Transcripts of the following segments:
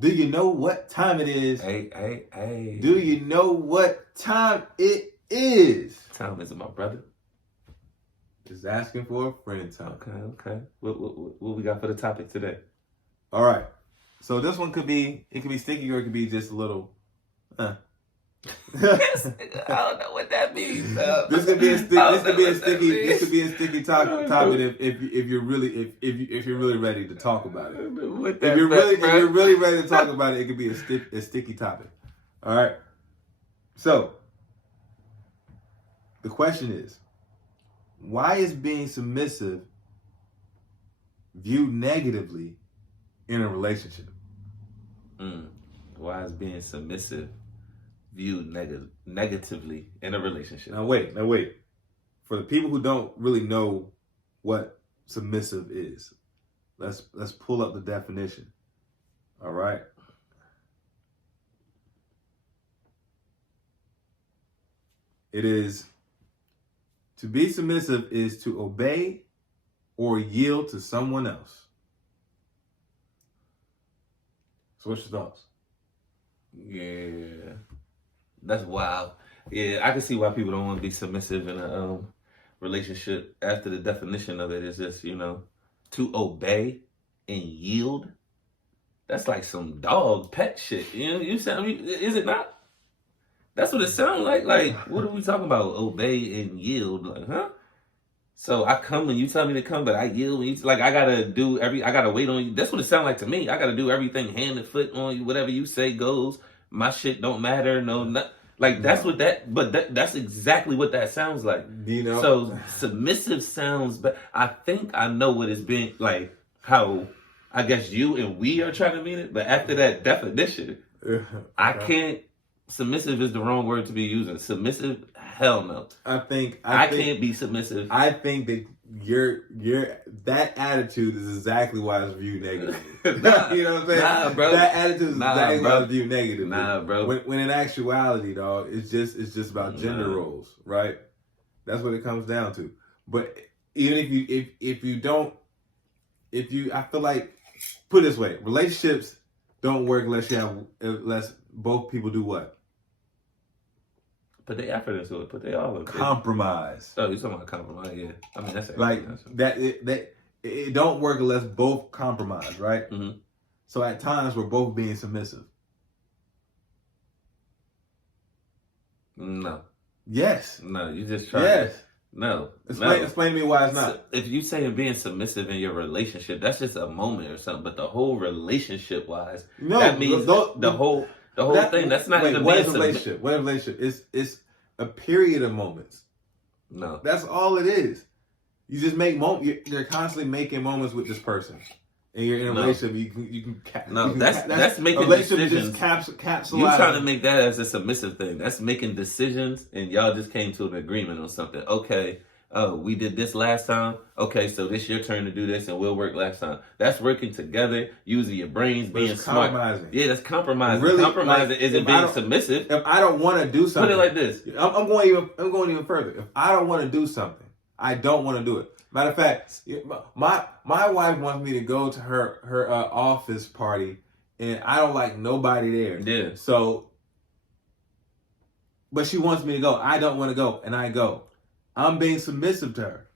Do you know what time it is? Hey. Do you know what time it is? Time is it, my brother? Just asking for a friend time. Okay. What we got for the topic today? All right. So this one could be sticky or it could be just a little. I don't know what that means. This could be a sticky topic if you're really ready to talk about it. If you're really ready to talk about it, it could be a sticky topic. All right. So the question is, why is being submissive viewed negatively in a relationship? Why is being submissive viewed negatively in a relationship? Now wait. For the people who don't really know what submissive is, let's pull up the definition. All right. It is, to be submissive is to obey or yield to someone else. So what's your thoughts? Yeah, that's wild. Yeah, I can see why people don't want to be submissive in a relationship. After the definition of it is just, to obey and yield. That's like some dog pet shit. You sound, is it not? That's what it sounds like. Like, what are we talking about? Obey and yield. Like, huh? So I come when you tell me to come, but I yield when you, like, I gotta wait on you. That's what it sounds like to me. I gotta do everything hand and foot on you. Whatever you say goes. My shit don't matter. That's exactly what that sounds like. So submissive sounds, but I think I know what it's been like, how I guess you and we are trying to mean it. But after that definition, I can't. Submissive is the wrong word to be using. Submissive, hell no. I can't be submissive. I think that your that attitude is exactly why it's viewed negatively. You know what I'm saying? Nah, bro. That attitude is exactly why it's viewed negatively. Nah, bro. When in actuality, dog, it's just about gender roles, right? That's what it comes down to. But even I feel like, put it this way, relationships don't work unless both people do what? Put the effort into it. Put they all in. Compromise. Oh, you're talking about compromise, yeah. I mean, that's like that. It don't work unless both compromise, right? Mm-hmm. So at times we're both being submissive. No. Yes. No, you just try. Yes. No. Explain to me why it's not. So if you saying being submissive in your relationship, that's just a moment or something. But the whole relationship wise, that means the whole thing. That's not even being submissive. What is a relationship? It's a period of moments. No. That's all it is. You just make you're constantly making moments with this person. And you're in a relationship, that's making decisions. Capsulize. You trying to make that as a submissive thing. That's making decisions, and y'all just came to an agreement on something. Okay, we did this last time. Okay, so this your turn to do this, and we'll work last time. That's working together, using your brains, being smart. Compromising. Yeah, that's compromising. Really, compromising isn't being submissive. If I don't want to do something, put it like this. I'm going even further. If I don't want to do something, I don't want to do it. Matter of fact, my wife wants me to go to her office party, and I don't like nobody there. Yeah. So, but she wants me to go. I don't want to go, and I go. I'm being submissive to her.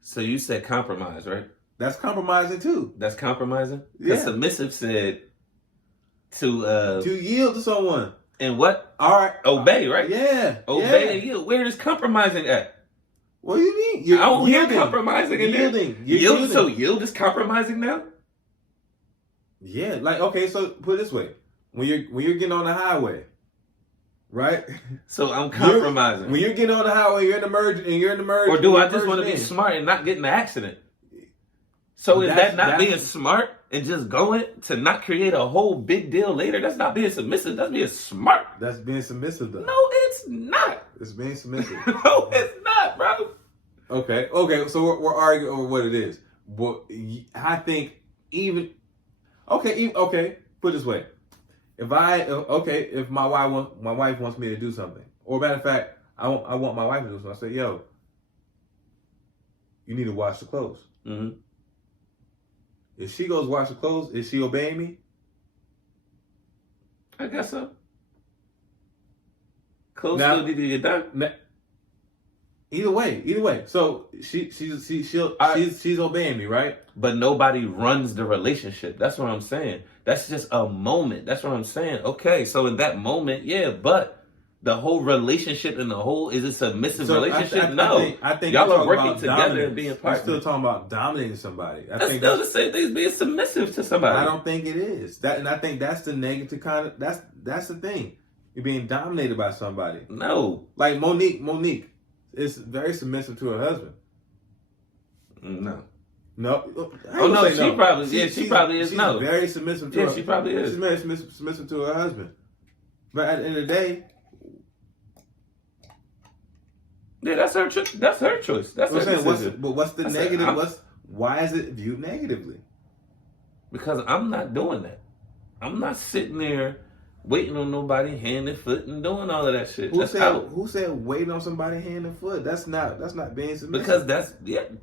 So you said compromise, right? That's compromising too. That's compromising? Because submissive said to yield to someone. And what? All right. Obey, right? Yeah. Obey and yield. Where is compromising at? What do you mean? I don't hear compromising in there. Yielding. So yield is compromising now? Yeah. Like, okay, so put it this way. When you're getting on the highway, right? So I'm compromising. When you're getting on the highway, you're in the merge. Or do I just want to be smart and not get in an accident? So is that not being smart and just going to not create a whole big deal later? That's not being submissive. That's being smart. That's being submissive, though. No, it's not. It's being submissive. No, it's not, bro. Okay. So we're arguing over what it is. But I think even okay. Put it this way: if my wife wants me to do something, or matter of fact, I want my wife to do something. I say, yo, you need to wash the clothes. Mm-hmm. If she goes wash the clothes, is she obeying me? I guess so. Clothes Now- still need to get done. Either way. So she's obeying me, right? But nobody runs the relationship. That's what I'm saying. That's just a moment. That's what I'm saying. Okay, so in that moment, yeah, but the whole relationship and the whole, is it submissive relationship? No. I think y'all you're are talking working about together dominance. and being We're partners. still talking about dominating somebody. That's still the same thing as being submissive to somebody. I don't think it is. And I think that's the negative kind of, that's the thing. You're being dominated by somebody. No. Like Monique is very submissive to her husband. No. No. Oh no, she probably is. She's No. very submissive to Yeah, her. she probably is. She's very submissive to her husband. But at the end of the day, Yeah, that's her choice. That's her choice. That's her decision. what's the negative? Why is it viewed negatively? Because I'm not doing that. I'm not sitting there waiting on nobody hand and foot and doing all of that shit. Who said waiting on somebody hand and foot? That's not being submissive. Because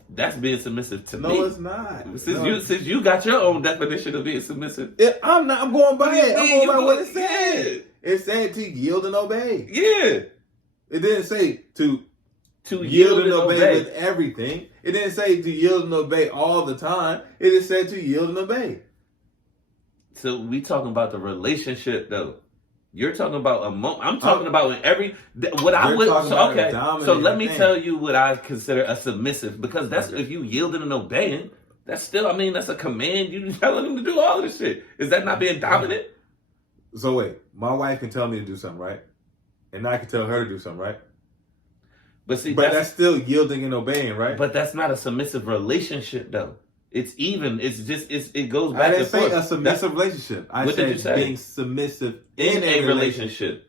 that's being submissive to me. No, it's not. Since you got your own definition of being submissive. I'm not. I'm going by it. I'm going by what it said. said. It said to yield and obey. Yeah. It didn't say to yield and obey with everything. It didn't say to yield and obey all the time. It just said to yield and obey. So we talking about the relationship though. You're talking about a moment. I'm talking about in every what I would. So, okay. So let me tell you what I consider a submissive, because that's if you yielding and obeying. That's still. I mean, that's a command. You telling them to do all this shit. Is that not being dominant? So wait, my wife can tell me to do something, right? And I can tell her to do something, right? But see, that's still yielding and obeying, right? But that's not a submissive relationship, though. It's even. It's just. It goes back. I didn't and say forth. a submissive relationship. I What said did you say? being submissive In a relationship.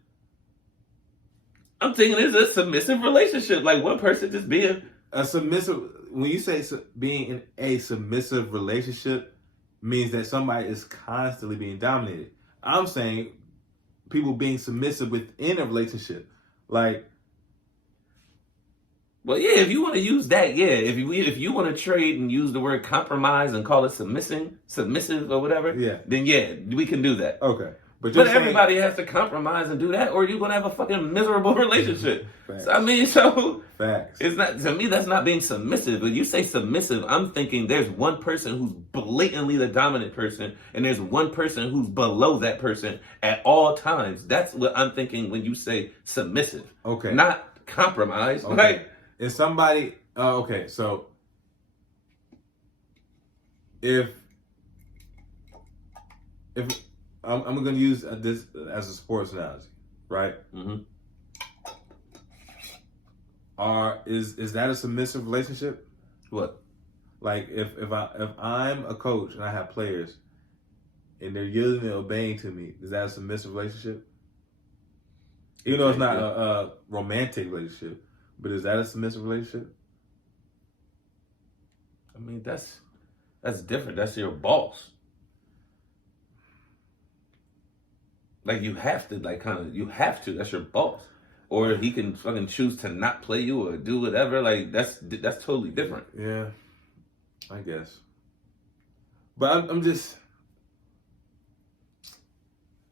I'm thinking it's a submissive relationship. Like one person just being a submissive. When you say being in a submissive relationship, means that somebody is constantly being dominated. I'm saying people being submissive within a relationship, like. Well, yeah, if you want to use that, yeah. If you want to trade and use the word compromise and call it submissive or whatever, yeah, then yeah, we can do that. Okay. But everybody has to compromise and do that, or you're gonna have a fucking miserable relationship. Facts. So, I mean, Facts. It's not, to me, that's not being submissive. When you say submissive, I'm thinking there's one person who's blatantly the dominant person, and there's one person who's below that person at all times. That's what I'm thinking when you say submissive. Okay. Not compromise. Okay. Like, is somebody okay, so if I'm going to use this as a sports analogy, right? Mm-hmm. Is that a submissive relationship? What? Like if I'm a coach and I have players and they're yielding and obeying to me, is that a submissive relationship? Even though it's not a romantic relationship, but is that a submissive relationship? I mean, that's different. That's your boss. Like you have to, that's your boss. Or he can fucking choose to not play you or do whatever. Like that's totally different. Yeah, I guess. But I'm just,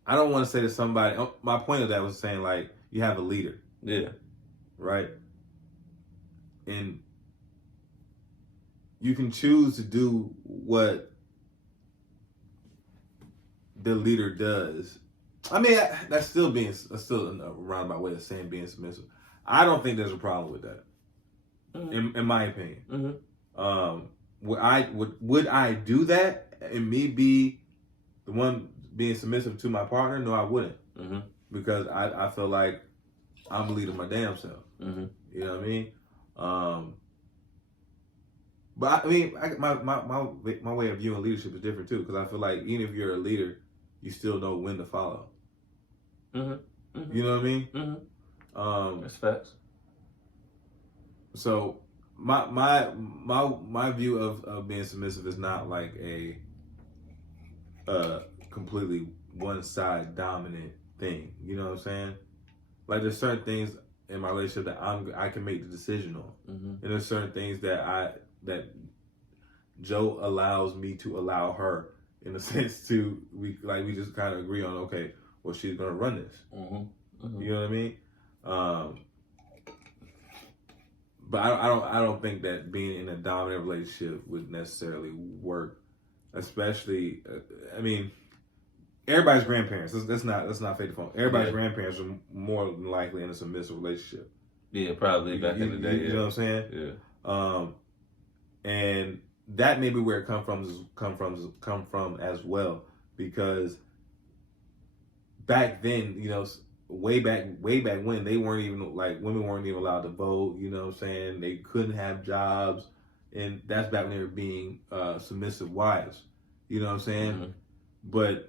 I don't want to say to somebody, my point of that was saying like, you have a leader. Yeah. Right? And you can choose to do what the leader does. I mean, that's still a roundabout way of saying being submissive. I don't think there's a problem with that, in my opinion. Mm-hmm. Would I do that and me be the one being submissive to my partner? No, I wouldn't, because I feel like I'm the leader of my damn self. Mm-hmm. You know what I mean? But I mean, my way of viewing leadership is different too, because I feel like even if you're a leader, you still know when to follow. Mm-hmm. Mm-hmm. You know what I mean? Mm-hmm. That's facts. So my view of being submissive is not like a completely one side dominant thing. You know what I'm saying? Like there's certain things in my relationship that I can make the decision on, and there's certain things that Joe allows me to allow her, in a sense, to we just kind of agree on, okay, well, she's gonna run this. You know what I mean? But I don't think that being in a dominant relationship would necessarily work, especially. I mean, everybody's grandparents. That's not fake to phone. Everybody's grandparents are more than likely in a submissive relationship. Yeah, probably back in the day. You know what I'm saying? Yeah. And that may be where it come from as well, because back then, you know, way back when, they weren't even women weren't even allowed to vote. You know what I'm saying? They couldn't have jobs, and that's back when they were being submissive wives. You know what I'm saying? But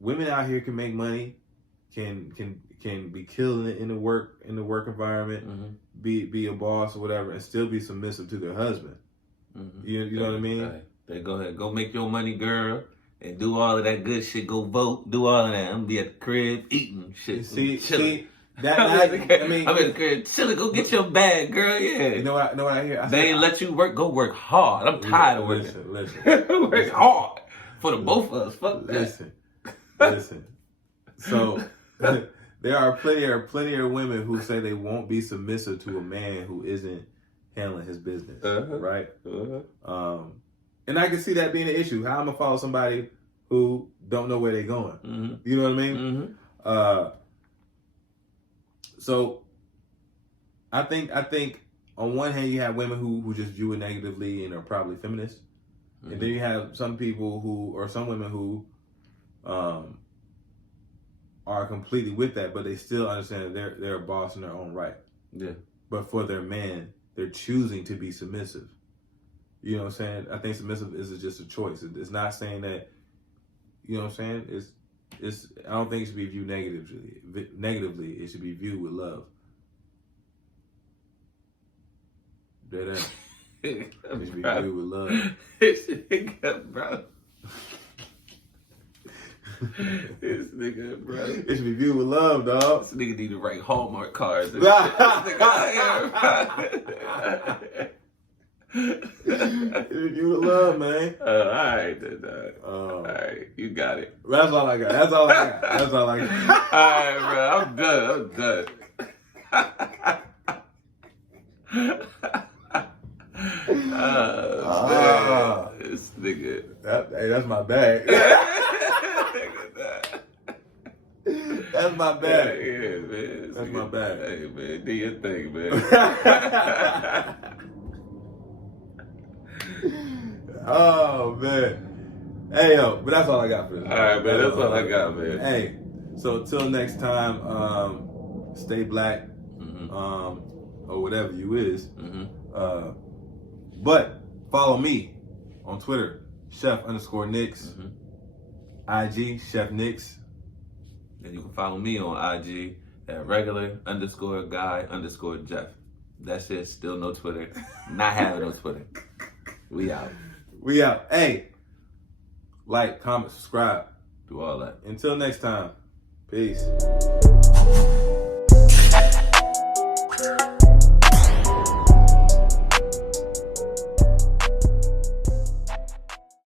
women out here can make money, can be killing it in the work environment, be a boss or whatever, and still be submissive to their husband. You know what I mean? They go ahead, go make your money, girl, and do all of that good shit. Go vote, do all of that. I'm gonna be at the crib eating shit. See that? I'm at the crib chilling. Go get your bag, girl. Yeah. You know what I hear? They ain't let you work. Go work hard. I'm tired of working. Listen. Work hard for the both of us. Fuck that. Listen. So there are plenty of women who say they won't be submissive to a man who isn't handling his business, right? And I can see that being an issue. How I'm gonna follow somebody who don't know where they're going? You know what I mean? So I think on one hand you have women who just view it negatively and are probably feminists, and then you have some women who are completely with that, but they still understand that they're a boss in their own right. Yeah. But for their man, they're choosing to be submissive. You know what I'm saying? I think submissive is just a choice. It's not saying that, you know what I'm saying? It's. I don't think it should be viewed negatively. It should be viewed with love. Dead end. It should be viewed with love. Bro. This nigga, bro. It should be viewed with love, dog. This nigga need to write Hallmark cards. And shit. It should be viewed with love, man. All right, then, all right, you got it. That's all I got. All right, bro. I'm done. This nigga. That's my bag. That's my bag. Yeah, man. That's my bag. Hey, man, do your thing, man. Oh, man. Hey, yo, but that's all I got for this. All right, man. That's all I got, man. Hey, so till next time, stay black, or whatever you is. But follow me on Twitter, Chef_Nix, IG, Chef Nix. And you can follow me on IG at regular_guy_Jeff. That's it. Still no Twitter. Not having no Twitter. We out. Hey, like, comment, subscribe. Do all that. Until next time. Peace.